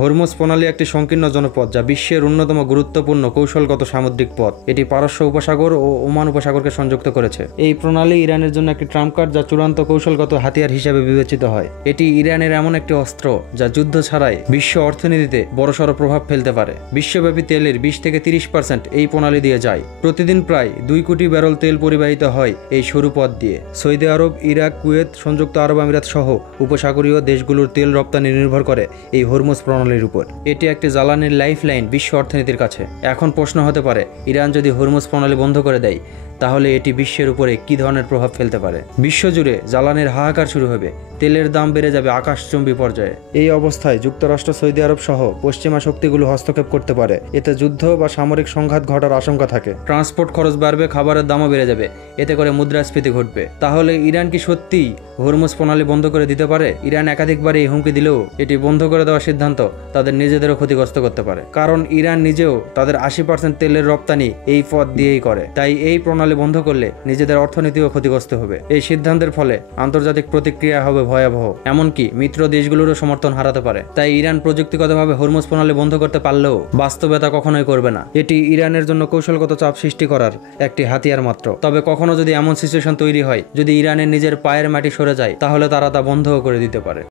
Hormuz প্রণালী একটি সংকীর্ণ জনপদ যা বিশ্বের অন্যতম গুরুত্বপূর্ণ কৌশলগত সামুদ্রিক পথ। এটি পারস্য উপসাগর ও ওমান উপসাগরকে সংযুক্ত করেছে। এই প্রণালী ইরানের জন্য একটি ট্রাম্প কার্ড যা চূড়ান্ত কৌশলগত হাতিয়ার হিসেবে বিবেচিত হয়। এটি ইরানের এমন একটি অস্ত্র যা যুদ্ধ ছাড়াই বিশ্ব অর্থনীতিতে বড়সড় প্রভাব ফেলতে পারে। বিশ্বব্যাপী তেলের 20 থেকে 30% এই প্রণালী দিয়ে যায়। প্রতিদিন প্রায় 2 কোটি ব্যারেল তেল পরিবাহিত হয় এই সরু পথ দিয়ে। সৌদি আরব, ইরাক, কুয়েত, সংযুক্ত আরব আমিরাত সহ উপসাগরীয় দেশগুলোর তেল রপ্তানি নির্ভর করে এই হরমুজ প্রণালীর উপর। এটি একটি জ্বালানির লাইফলাইন বিশ্ব অর্থনীতির কাছে। এখন প্রশ্ন হতে পারে, ইরান যদি হরমুজ প্রণালী বন্ধ করে দেয় তাহলে এটি বিশ্বের উপরে কি ধরনের প্রভাব ফেলতে পারে। বিশ্বজুড়ে জ্বালানির হাহাকার শুরু হবে, তেলের দাম বেড়ে যাবে আকাশচুম্বী পর্যায়ে। এই অবস্থায় যুক্তরাষ্ট্র, সৌদি আরব সহ পশ্চিমা শক্তিগুলো হস্তক্ষেপ করতে পারে। এতে যুদ্ধ বা সামরিক সংঘাত ঘটার আশঙ্কা থাকে। ট্রান্সপোর্ট খরচ বাড়বে, খাবারের দামও বেড়ে যাবে, এতে করে মুদ্রাস্ফীতি ঘটবে। তাহলে ইরান কি সত্যিই হরমুজ প্রণালী বন্ধ করে দিতে পারে? ইরান একাধিকবার এই হুমকি দিলেও এটি বন্ধ করে দেওয়ার সিদ্ধান্ত তাদের নিজেদেরও ক্ষতিগ্রস্ত করতে পারে, কারণ ইরান নিজেও তাদের 80% তেলের রপ্তানি এই পথ দিয়েই করে। তাই এই প্রণালী বন্ধ করলে নিজেদের অর্থনীতিও ক্ষতিগ্রস্ত হবে। এই সিদ্ধান্তের ফলে আন্তর্জাতিক প্রতিক্রিয়া হবে ভয়াবহ, এমনকি মিত্র দেশগুলোরও সমর্থন হারাতে পারে। তাই ইরান প্রযুক্তিগতভাবে হরমুজ প্রণালী বন্ধ করতে পারলেও বাস্তবতা কখনোই করবে না। এটি ইরানের জন্য কৌশলগত চাপ সৃষ্টি করার একটি হাতিয়ার মাত্র। তবে কখনো যদি এমন সিচুয়েশন তৈরি হয়, যদি ইরানের নিজের পায়ের মাটি সরে যায়, তাহলে তারা তা বন্ধও করে দিতে পারে।